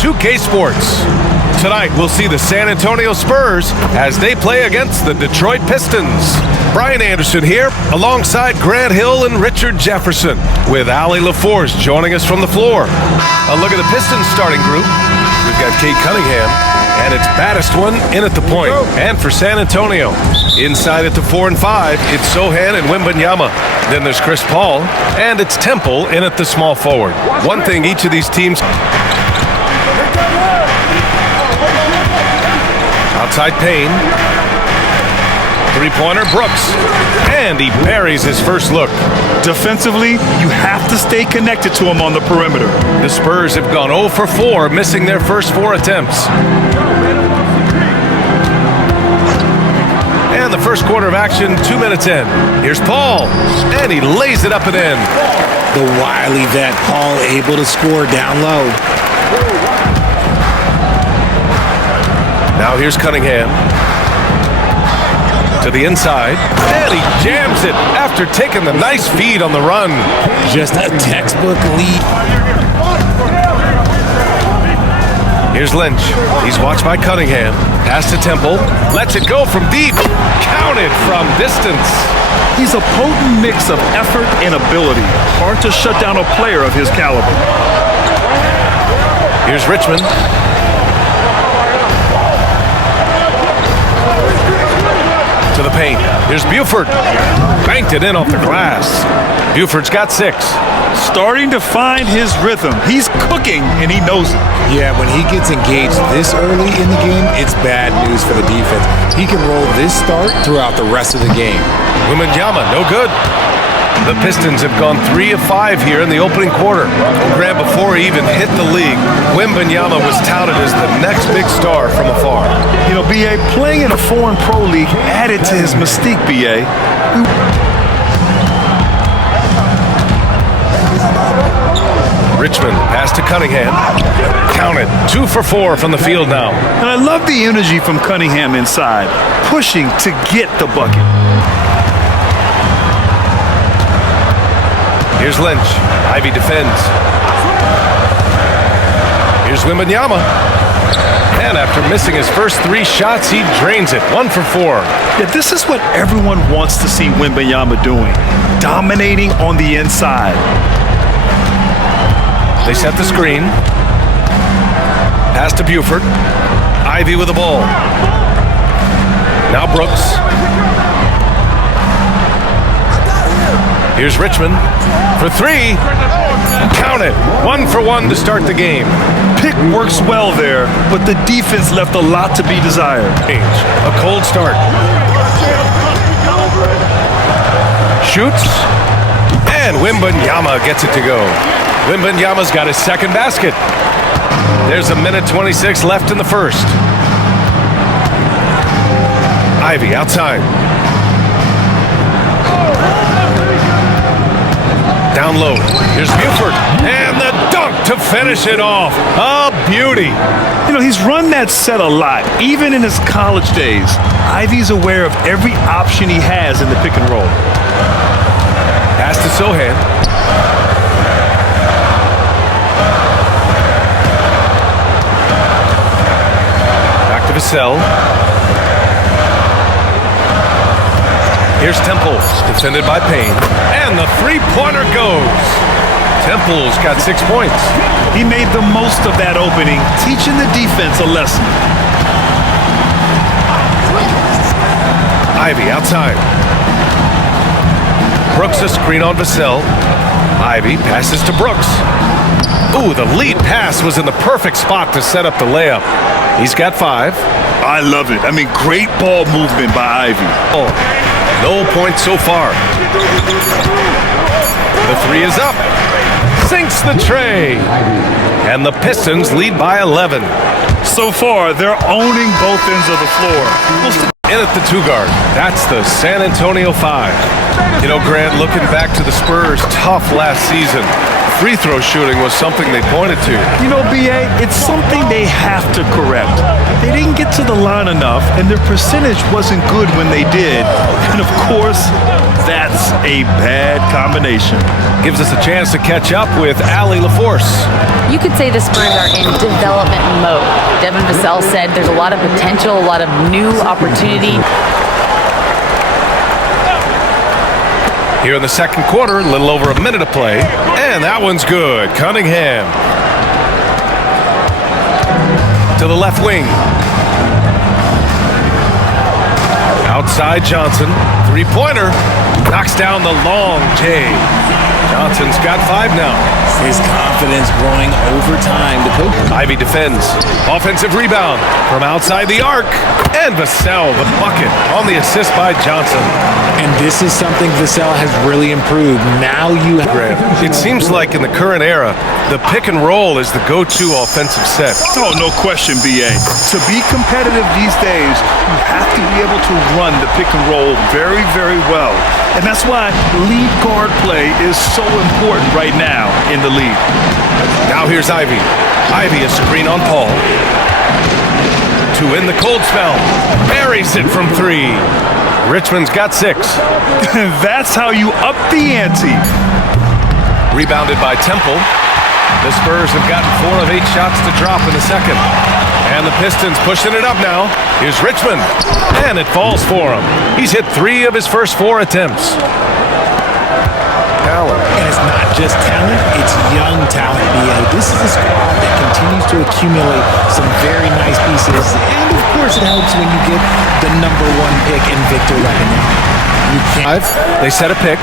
2K Sports. Tonight, we'll see the San Antonio Spurs as they play against the Detroit Pistons. Brian Anderson here, alongside Grant Hill and Richard Jefferson, with Allie LaForce joining us from the floor. A look at the Pistons starting group. We've got Kate Cunningham, and it's baddest one in at the point. And for San Antonio, inside at the 4 and 5, it's Sochan and ᴳᴬᴹᴱ. Then there's Chris Paul, and it's Temple in at the small forward. One thing each of these teams... Outside Payne. Three-pointer Brooks. And he buries his first look. Defensively, you have to stay connected to him on the perimeter. The Spurs have gone 0 for 4, missing their first 4 attempts. And the first quarter of action, 2 minutes in. Here's Paul, and he lays it up and in. The wily vet Paul able to score down low. Now here's Cunningham. To the inside, and he jams it after taking the nice feed on the run. Just a textbook lead. Here's Lynch. He's watched by Cunningham. Pass to Temple. Lets it go from deep. Counted from distance. He's a potent mix of effort and ability. Hard to shut down a player of his caliber. Here's Richmond. To the paint. Here's Buford. Banked it in off the glass. Buford's got 6. Starting to find his rhythm. He's cooking, and he knows it. Yeah, when he gets engaged this early in the game, it's bad news for the defense. He can roll this start throughout the rest of the game. ᴳᴬᴹᴱ, no good. The Pistons have gone 3 of 5 here in the opening quarter. Grant, before he even hit the league, ᴳᴬᴹᴱ was touted as the next big star from afar. You know, B.A., playing in a foreign pro league added to his mystique, B.A. Richmond, pass to Cunningham. Counted. 2 for 4 from the field now. And I love the energy from Cunningham inside, pushing to get the bucket. Here's Lynch. Ivy defends. Here's ᴳᴬᴹᴱ. And after missing his first 3 shots, he drains it. 1 for 4. Yeah, this is what everyone wants to see ᴳᴬᴹᴱ doing. Dominating on the inside. They set the screen. Pass to Buford. Ivy with the ball. Now Brooks. Here's Richmond for 3. Count it. 1 for 1 to start the game. Pick works well there, but the defense left a lot to be desired. A cold start. Shoots. And ᴳᴬᴹᴱ gets it to go. ᴳᴬᴹᴱ's got his second basket. There's 1:26 left in the first. Ivy outside. Down low. Here's Buford. And the dunk to finish it off. A beauty. You know, he's run that set a lot, even in his college days. Ivy's aware of every option he has in the pick and roll. Pass to Sochan. Back to Vassell. Here's Temple, defended by Payne. And the three-pointer goes. Temple's got 6 points. He made the most of that opening, teaching the defense a lesson. Ivy outside. Brooks a screen on Vassell. Ivy passes to Brooks. Ooh, the lead pass was in the perfect spot to set up the layup. He's got 5. I love it. I mean, great ball movement by Ivy. Oh, no points so far. The 3 is up. Sinks the tray. And the Pistons lead by 11. So far, they're owning both ends of the floor. In at the 2 guard. That's the San Antonio 5. You know, Grant, looking back to the Spurs' tough last season, free throw shooting was something they pointed to. You know, B.A., it's something they have to correct. They didn't get to the line enough, and their percentage wasn't good when they did. And of course, that's a bad combination. Gives us a chance to catch up with Allie LaForce. You could say the Spurs are in development mode. Devin Vassell said there's a lot of potential, a lot of new opportunity. Here in the second quarter, a little over a minute to play, and that one's good. Cunningham to the left wing. Outside Johnson, three-pointer, knocks down the long J. Johnson's got 5 now. His confidence growing over time. The coach. Ivy defends. Offensive rebound from outside the arc. And Vassell, the bucket on the assist by Johnson. And this is something Vassell has really improved. Now you have... It seems like in the current era, the pick and roll is the go-to offensive set. Oh, no question, B.A. To be competitive these days, you have to be able to run the pick and roll very, very well. And that's why lead guard play is so important right now in the league. Now here's Ivy. Ivy a screen on Paul. To in the cold spell. Buries it from 3. Richmond's got 6. That's how you up the ante. Rebounded by Temple. The Spurs have gotten 4 of 8 shots to drop in the second. And the Pistons pushing it up now. Here's Richmond. And it falls for him. He's hit 3 of his first 4 attempts. Talent. And it's not just talent, it's young talent, B.A. This is a squad that continues to accumulate some very nice pieces. And of course it helps when you get the #1 pick in Victor Wembanyama. You can't. They set a pick.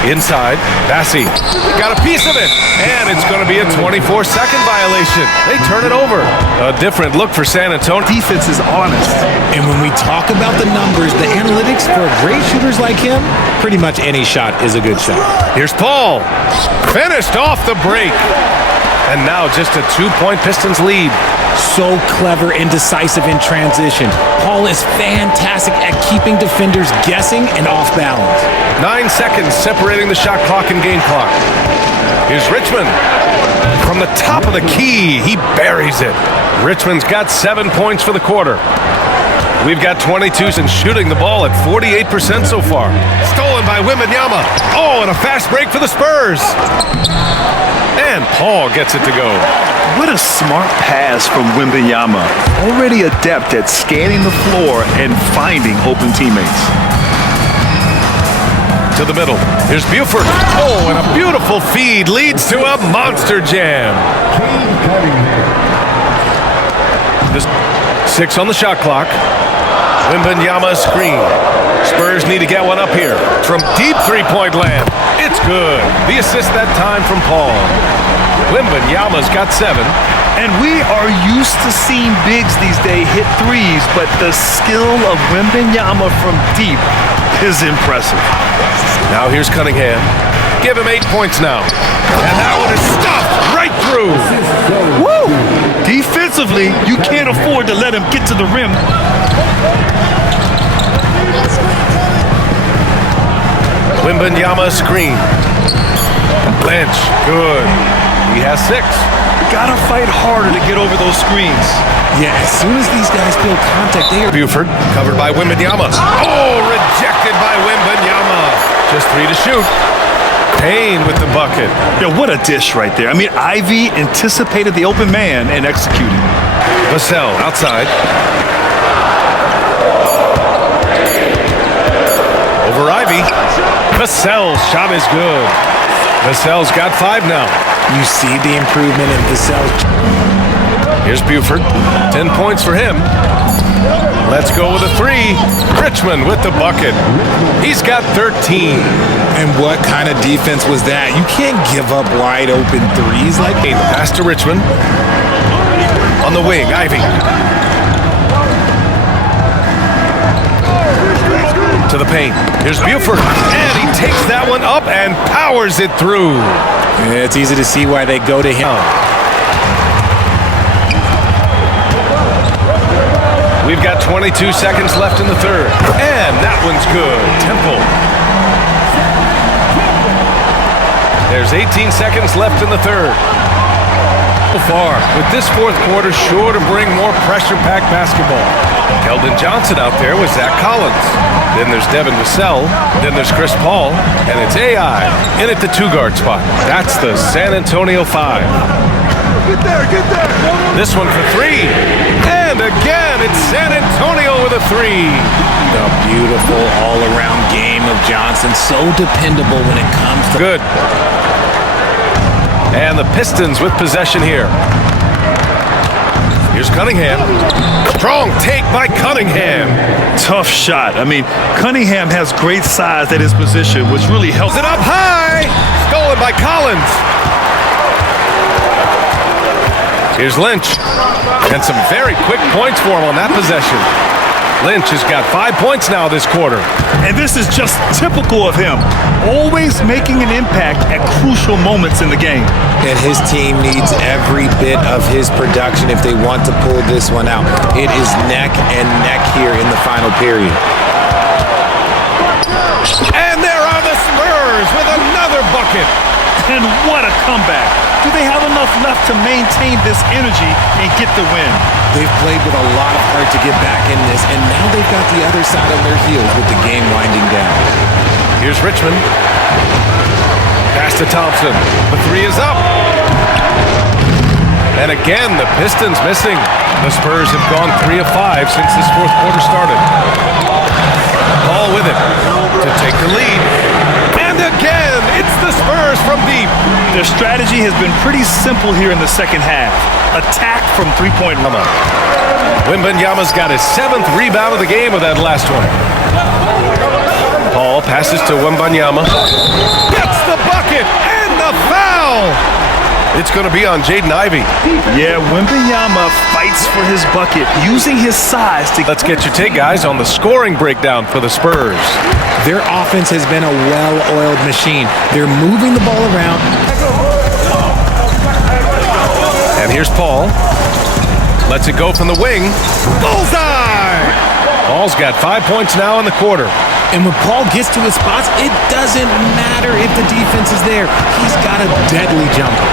Inside, Bassey got a piece of it, and it's going to be a 24-second violation. They turn it over. A different look for San Antonio. Defense is honest. And when we talk about the numbers, the analytics for great shooters like him, pretty much any shot is a good shot. Here's Paul. Finished off the break. And now just a 2-point Pistons lead. So clever and decisive in transition. Paul is fantastic at keeping defenders guessing and off balance. 9 seconds separating the shot clock and game clock. Here's Richmond. From the top of the key, he buries it. Richmond's got 7 points for the quarter. We've got 22s and shooting the ball at 48% so far. Stolen by ᴳᴬᴹᴱ. Oh, and a fast break for the Spurs. And Paul gets it to go. What a smart pass from Wembanyama. Already adept at scanning the floor and finding open teammates. To the middle. Here's Buford. Oh, and a beautiful feed leads to a monster jam. 6 on the shot clock. Wembanyama screen. Spurs need to get one up here. From deep three-point land. It's good. The assist that time from Paul. Wembanyama's got 7. And we are used to seeing bigs these days hit threes, but the skill of Wembanyama from deep is impressive. Now here's Cunningham. Give him 8 points now. And that one is stuffed right through. Woo! Defensively, you can't afford to let him get to the rim. Wembanyama screen. Lynch, good. He has 6. Gotta fight harder to get over those screens. Yeah, as soon as these guys feel contact, they are... Buford, covered by Wembanyama. Oh, rejected by Wembanyama. Just 3 to shoot. Payne with the bucket. Yeah, what a dish right there. I mean, Ivy anticipated the open man and executed. Vassell outside. Over Ivy. Vassell's shot is good. Vassell's got 5 now. You see the improvement in Vassell. Here's Buford. 10 points for him. Let's go with a 3. Richmond with the bucket. He's got 13. And what kind of defense was that? You can't give up wide open threes like that. Pass to Richmond. On the wing, Ivy. To the paint. Here's Buford. And he takes that one up and powers it through. Yeah, it's easy to see why they go to him. We've got 22 seconds left in the third. And that one's good. Temple. There's 18 seconds left in the third. So far, with this fourth quarter sure to bring more pressure-packed basketball. Keldon Johnson out there with Zach Collins. Then there's Devin Vassell. Then there's Chris Paul. And it's AI in at the two-guard spot. That's the San Antonio 5. Get there, get there. This one for three. And again, it's San Antonio with a three. The beautiful all-around game of Johnson. So dependable when it comes to... Good. And the Pistons with possession here. Here's Cunningham. Strong take by Cunningham. Tough shot. I mean, Cunningham has great size at his position, which really helps. It up high. Stolen by Collins. Here's Lynch. And some very quick points for him on that possession. Lynch has got 5 points now this quarter. And this is just typical of him, always making an impact at crucial moments in the game. And his team needs every bit of his production if they want to pull this one out. It is neck and neck here in the final period. And there are the Spurs with another bucket. And what a comeback. Do they have enough left to maintain this energy and get the win? They've played with a lot of heart to get back in this, and now they've got the other side on their heels with the game winding down. Here's Richmond. Pass to Thompson. The three is up. And again, the Pistons missing. The Spurs have gone 3 of 5 since this fourth quarter started. Paul with it to take the lead. And again, it's the Spurs from deep. Their strategy has been pretty simple here in the second half. Attack from three-point line. ᴳᴬᴹᴱ's got his 7th rebound of the game with that last one. Paul passes to ᴳᴬᴹᴱ. Gets the bucket and the foul. It's going to be on Jaden Ivey. Yeah, ᴳᴬᴹᴱ fights for his bucket, using his size to... Let's get your take, guys, on the scoring breakdown for the Spurs. Their offense has been a well-oiled machine. They're moving the ball around. And here's Paul. Lets it go from the wing. Bullseye! Paul's got 5 points now in the quarter. And when Paul gets to his spots, it doesn't matter if the defense is there. He's got a deadly jumper.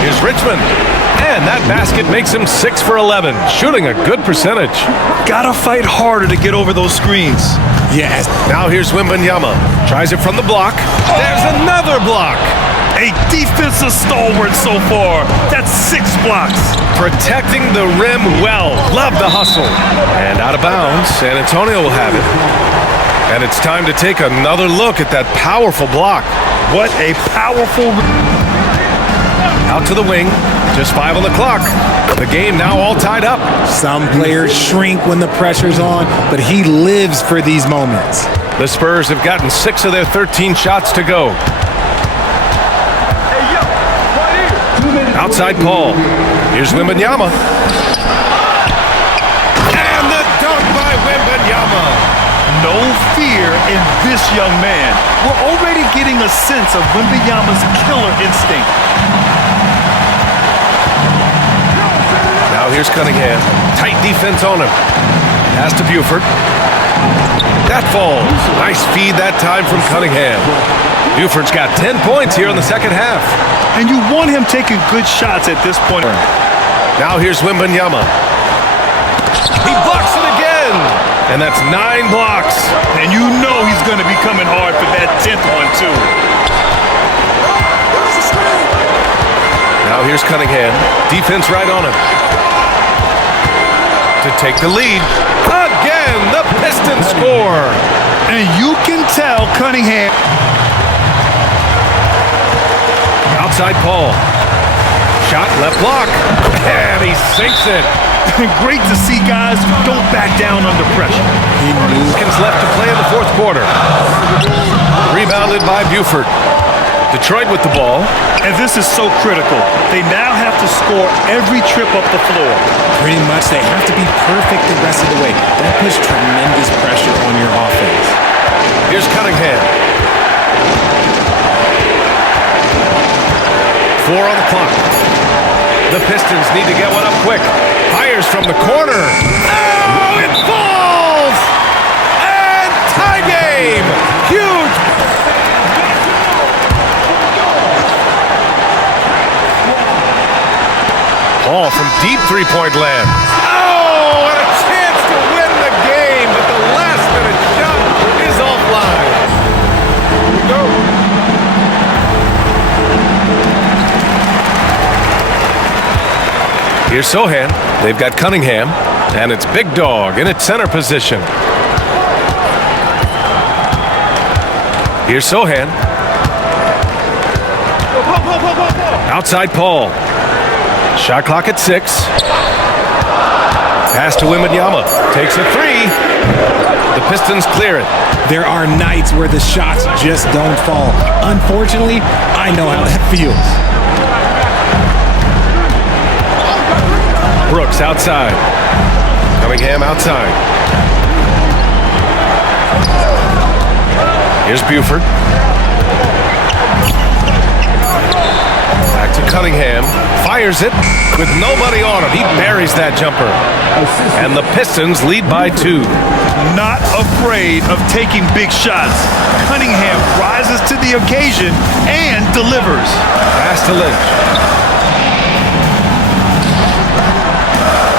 Here's Richmond. And that basket makes him 6 for 11, shooting a good percentage. Gotta fight harder to get over those screens. Yes. Now here's ᴳᴬᴹᴱ. Tries it from the block. There's another block. A defensive stalwart so far. That's 6 blocks. Protecting the rim well. Love the hustle. And out of bounds, San Antonio will have it. And it's time to take another look at that powerful block. What a powerful... Out to the wing. Just 5 on the clock. The game now all tied up. Some players shrink when the pressure's on, but he lives for these moments. The Spurs have gotten 6 of their 13 shots to go. Outside Paul. Here's ᴳᴬᴹᴱ. And the dunk by ᴳᴬᴹᴱ. No fear in this young man. We're already getting a sense of ᴳᴬᴹᴱ's killer instinct. Now here's Cunningham. Tight defense on him. Pass to Buford. That falls. Nice feed that time from Cunningham. Buford's got 10 points here in the second half. And you want him taking good shots at this point. Now here's ᴳᴬᴹᴱ. He blocks it again. And that's 9 blocks. And you know he's going to be coming hard for that 10th one, too. Now here's Cunningham. Defense right on him. To take the lead. Again, the Pistons score. And you can tell Cunningham. Outside Paul. Shot left block. And he sinks it. Great to see guys who don't back down under pressure. Seconds left to play in the fourth quarter. Rebounded by Buford. Detroit with the ball. And this is so critical. They now have to score every trip up the floor. Pretty much they have to be perfect the rest of the way. That puts tremendous pressure on your offense. Here's Cunningham. 4 on the clock. The Pistons need to get one up quick. Fires from the corner. Oh, it falls! And tie game! Huge! ball from deep three-point land. Oh, and a chance to win the game, but the last-minute shot is offline. Go. Here's Sohan. They've got Cunningham, and it's Big Dog in its center position. Here's Sohan. Outside Paul. Shot clock at 6. Pass to ᴳᴬᴹᴱ. Takes a 3. The Pistons clear it. There are nights where the shots just don't fall. Unfortunately, I know how that feels. Brooks outside. Cunningham outside. Here's Buford. Back to Cunningham. Fires it with nobody on him. He buries that jumper. And the Pistons lead by 2. Not afraid of taking big shots. Cunningham rises to the occasion and delivers. Pass to Lynch.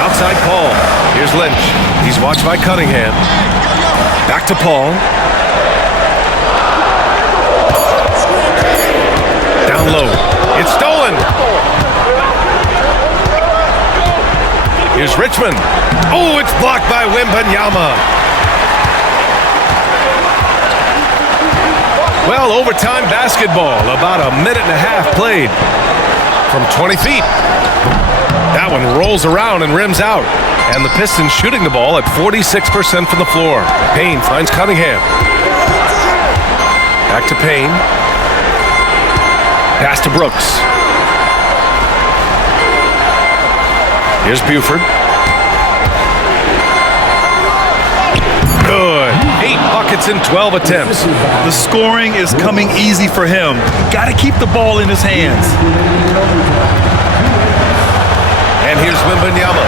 Outside Paul. Here's Lynch. He's watched by Cunningham. Back to Paul. Down low. It's stolen. Here's Richmond. Oh, it's blocked by ᴳᴬᴹᴱ. Well, overtime basketball. About a minute and a half played from 20 feet. That one rolls around and rims out. And the Pistons shooting the ball at 46% from the floor. Payne finds Cunningham. Back to Payne. Pass to Brooks. Here's Buford. Good. 8 buckets in 12 attempts. The scoring is coming easy for him. Got to keep the ball in his hands. And here's ᴳᴬᴹᴱ.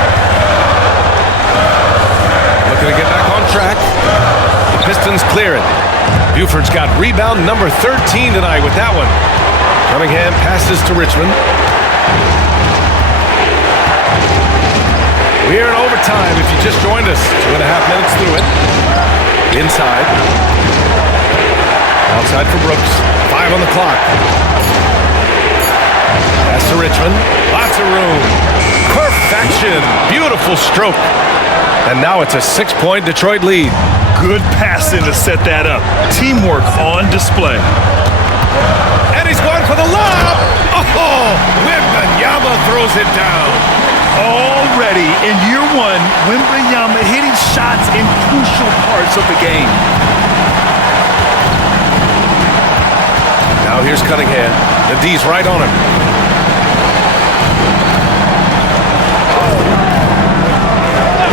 Looking to get back on track. The Pistons clear it. Buford's got rebound number 13 tonight with that one. Cunningham passes to Richmond. We're in overtime if you just joined us. 2.5 minutes through it. Inside. Outside for Brooks. 5 on the clock. Pass to Richmond. Lots of room. Perfection. Beautiful stroke. And now it's a 6-point Detroit lead. Good passing to set that up. Teamwork on display. And he's going for the lob. Oh, ᴳᴬᴹᴱ throws it down. Already in year 1, ᴳᴬᴹᴱ hitting shots in crucial parts of the game. Now here's Cunningham. The D's right on him.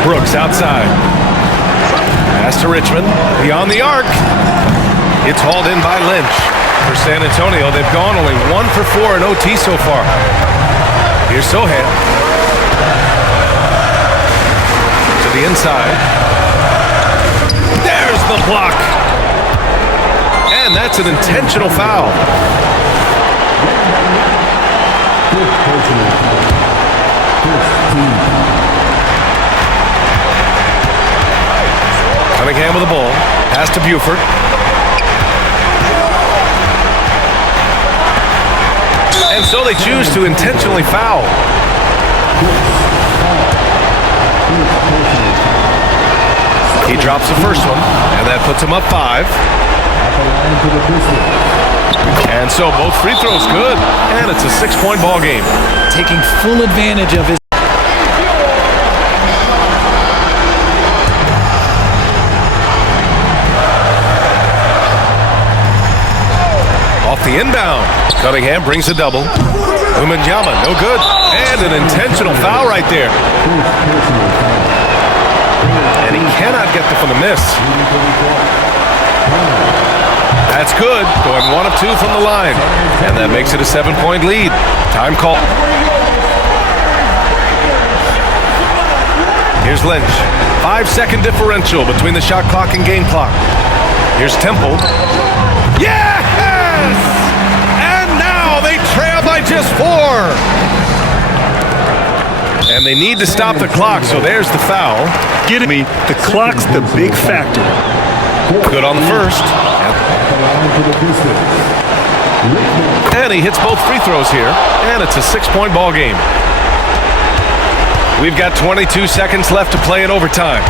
Brooks outside. Pass to Richmond. Beyond the arc. It's hauled in by Lynch. For San Antonio, they've gone only 1 for 4 in OT so far. Here's Sohan. To the inside. There's the block. And that's an intentional foul. Cunningham with the ball. Pass to Buford. And so they choose to intentionally foul. He drops the first one, and that puts him up 5. And so both free throws good, and it's a 6-point ball game. Taking full advantage of his. Off the inbound. Cunningham brings a double. ᴳᴬᴹᴱ, no good. And an intentional foul right there. And he cannot get from the miss. That's good. Going 1 of 2 from the line. And that makes it a 7-point lead. Time call. Here's Lynch. 5-second differential between the shot clock and game clock. Here's Temple. Yes! And now they trail by just 4. And they need to stop the clock, so there's the foul. Get me, the clock's the big factor. Good on the first. And he hits both free throws here, and it's a 6-point ball game. We've got 22 seconds left to play in overtime.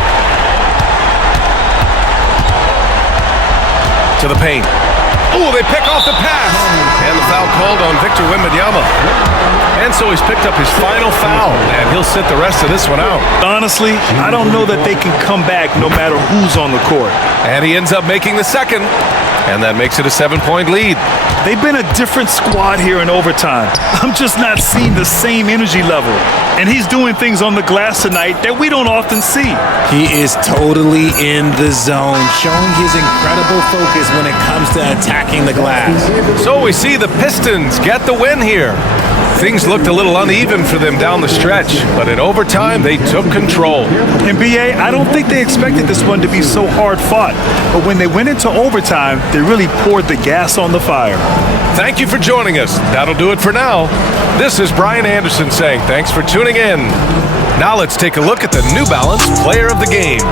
To the paint. Oh, they pick off the pass. And the foul called on ᴳᴬᴹᴱ. And so he's picked up his final foul, and he'll sit the rest of this one out. Honestly, I don't know that they can come back no matter who's on the court. And he ends up making the second, and that makes it a 7-point lead. They've been a different squad here in overtime. I'm just not seeing the same energy level. And he's doing things on the glass tonight that we don't often see. He is totally in the zone, showing his incredible focus when it comes to attacking the glass. So we see the Pistons get the win here. Things looked a little uneven for them down the stretch, but in overtime, they took control. And BA, I don't think they expected this one to be so hard fought. But when they went into overtime, they really poured the gas on the fire. Thank you for joining us. That'll do it for now. This is Brian Anderson saying thanks for tuning in. Now let's take a look at the New Balance Player of the Game.